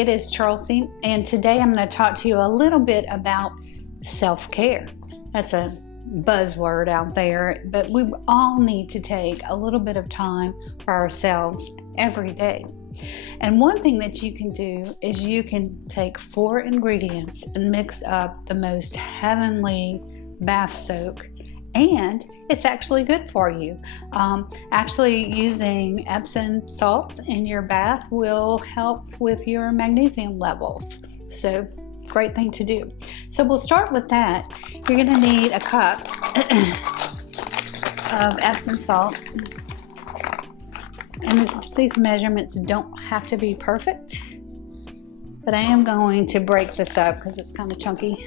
it is Chelsea, and today I'm going to talk to you a little bit about self-care. That's a buzzword out there, but we all need to take a little bit of time for ourselves every day. And one thing that you can do is you can take 4 ingredients and mix up the most heavenly bath soak, and it's actually good for you. Actually using Epsom salts in your bath will help with your magnesium levels. So great thing to do. So we'll start with that. You're going to need a cup of Epsom salt. And these measurements don't have to be perfect, but I am going to break this up because it's kind of chunky.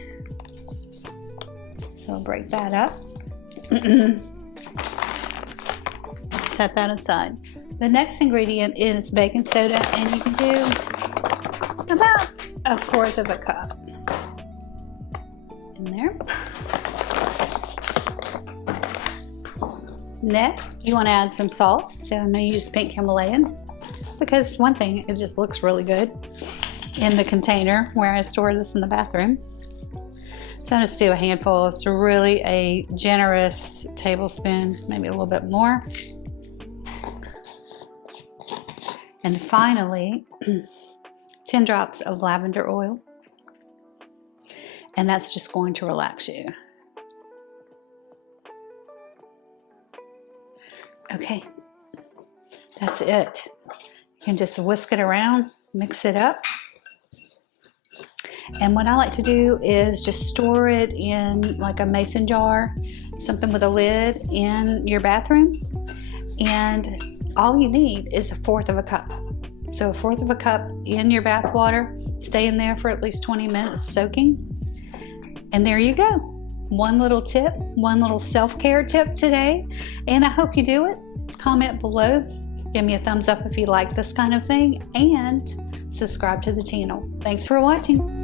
So I'll break that up. Set that aside. The next ingredient is baking soda, and you can do about 1/4 of a cup in there. Next, you want to add some salt. So I'm going to use pink Himalayan because one thing, it just looks really good in the container where I store this in the bathroom. So I'll just do a handful. It's really a generous tablespoon, maybe a little bit more. And finally, 10 drops of lavender oil. And that's just going to relax you. Okay, that's it. You can just whisk it around, mix it up. And what I like to do is just store it in like a mason jar, something with a lid in your bathroom. And all you need is 1/4 of a cup. So 1/4 of a cup in your bath water, stay in there for at least 20 minutes soaking. And there you go. One little tip, one little self-care tip today. And I hope you do it. Comment below. Give me a thumbs up if you like this kind of thing. And subscribe to the channel. Thanks for watching.